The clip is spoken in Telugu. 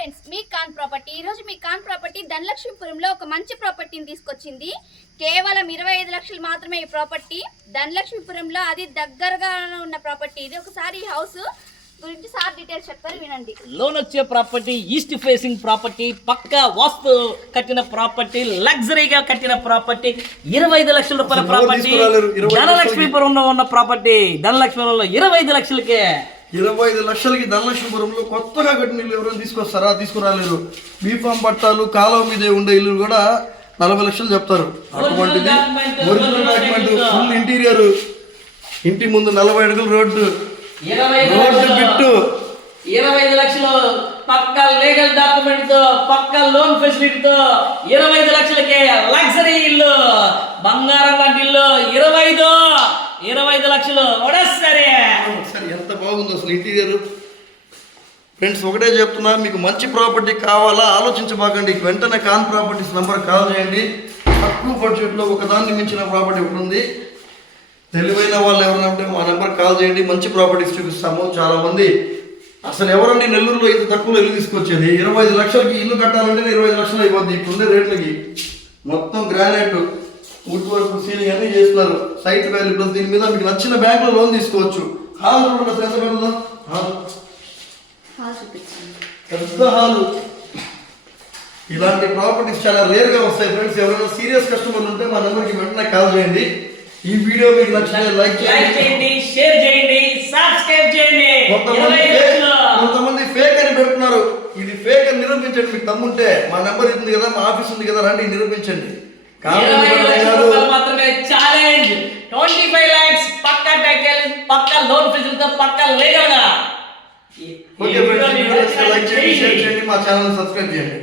ఫ్రెండ్స్ మీ కాన్ ప్రాపర్టీ. ఈ రోజు మీ కాన్ ప్రాపర్టీ ధనలక్ష్మీపురంలో ఒక మంచి ప్రాపర్టీని తీసుకొచ్చింది. కేవలం ఇరవై ఐదు లక్షలు మాత్రమే ఈ ప్రాపర్టీ. ధనలక్ష్మీపురంలో అది దగ్గరగా ఉన్న ప్రాపర్టీ. ఇది ఒకసారి ఈ హౌస్ గురించి సార్ డీటెయిల్స్ చెప్తారు వినండి. లోన్ వచ్చే ప్రాపర్టీ ఈస్ట్ ఫేసింగ్ ప్రాపర్టీ పక్క వాస్తు కట్టిన ప్రాపర్టీ లగ్జరీగా కట్టిన ప్రాపర్టీ ఇరవై ఐదు లక్షల రూపాయల ప్రాపర్టీ ధనలక్ష్మీపురంలో ఉన్న ప్రాపర్టీ ధనలక్ష్మీపురంలో ఇరవై ఐదు లక్షలకే. ఇరవై ఐదు లక్షలకి ధనలక్ష్మీపురంలో కొత్తగా కట్టిన ఇల్లు ఎవరైనా తీసుకొస్తారా? తీసుకురాలేరు. బీఫామ్ పట్టాలు కాలువ మీద ఉండే ఇల్లు కూడా నలభై లక్షలు చెప్తారు. అటువంటిది ఒరిజినల్ డాక్యుమెంట్. Full interior. ఇంటి ముందు నలభై అడుగుల రోడ్డు. రోడ్డు లక్షలు. బిట్టు. ఇరవై ఐదు లక్షలు పక్క లీగల్ డాక్యుమెంట్తో పక్క లోన్ ఫెసిలిటీతో ఇరవై ఐదు లక్షలకే లగ్జరీ ఇల్లు. బంగారం లాంటి ఇల్లు. ఇరవై ఐదు ఇరవై ఐదు లక్షలు. ఎంత అసలు ఇంటీరియర్ ఫ్రెండ్స్ ఒకటే చెప్తున్నా మీకు మంచి ప్రాపర్టీ కావాలా ఆలోచించబాకండి. వెంటనే కాన్ ప్రాపర్టీస్ నెంబర్ కాల్ చేయండి. తక్కువ బడ్జెట్లో ఒకదాన్ని మించిన ప్రాపర్టీ ఒకటి ఉంది తెలివైన వాళ్ళు ఎవరైనా ఉంటే మా నెంబర్ కాల్ చేయండి. మంచి ప్రాపర్టీస్ చూపిస్తాము చాలామంది. అసలు ఎవరండి నెల్లూరులో ఇంత తక్కువలో ఇల్లు తీసుకొచ్చేది? ఇరవై ఐదు లక్షలకి ఇల్లు కట్టాలంటే ఇరవై ఐదు లక్షలు అయిపోద్ది ఇప్పుడుండే రేట్లకి. మొత్తం గ్రానైట్ వుడ్ వర్క్ సీలింగ్ అన్నీ చేస్తున్నారు. సైట్ వాల్యూ ప్లస్ దీని మీద మీకు నచ్చిన బ్యాంకులో లోన్ తీసుకోవచ్చు. హాల్ చూడండి ఎంత పెద్దదో హాల్. పెద్ద హాలు. ఇలాంటి ప్రాపర్టీస్ చాలా రేర్గా వస్తాయి ఫ్రెండ్స్ ఎవరైనా సీరియస్ కస్టమర్లు ఉంటే మా నెంబర్కి వెంటనే కాల్ చేయండి. ఈ వీడియో మీకు నచ్చితే లైక్ లైక్ చేయండి షేర్ చేయండి సబ్స్క్రైబ్ చేయండి. కొంతమంది ఫేక్ అని పెడుతున్నారు. ఇది ఫేక్ అని నిరూపించండి మీకు తమ్ముంటే. మా నెంబర్ ఉంది కదా మా ఆఫీస్ ఉంది కదా రండి నిరూపించండి. కాదు. మాత్రమే ఛాలెంజ్ ట్వంటీ ఫైవ్ పక్క లోన్ ఫెసిలిటీతో పక్క లీగల్గా ఈ- ఈ ఓకే ఫ్రెండ్స్ వీడియోని లైక్ చేయండి షేర్ చేయండి. చేయండి మా ఛానల్ సబ్స్క్రైబ్ చేయండి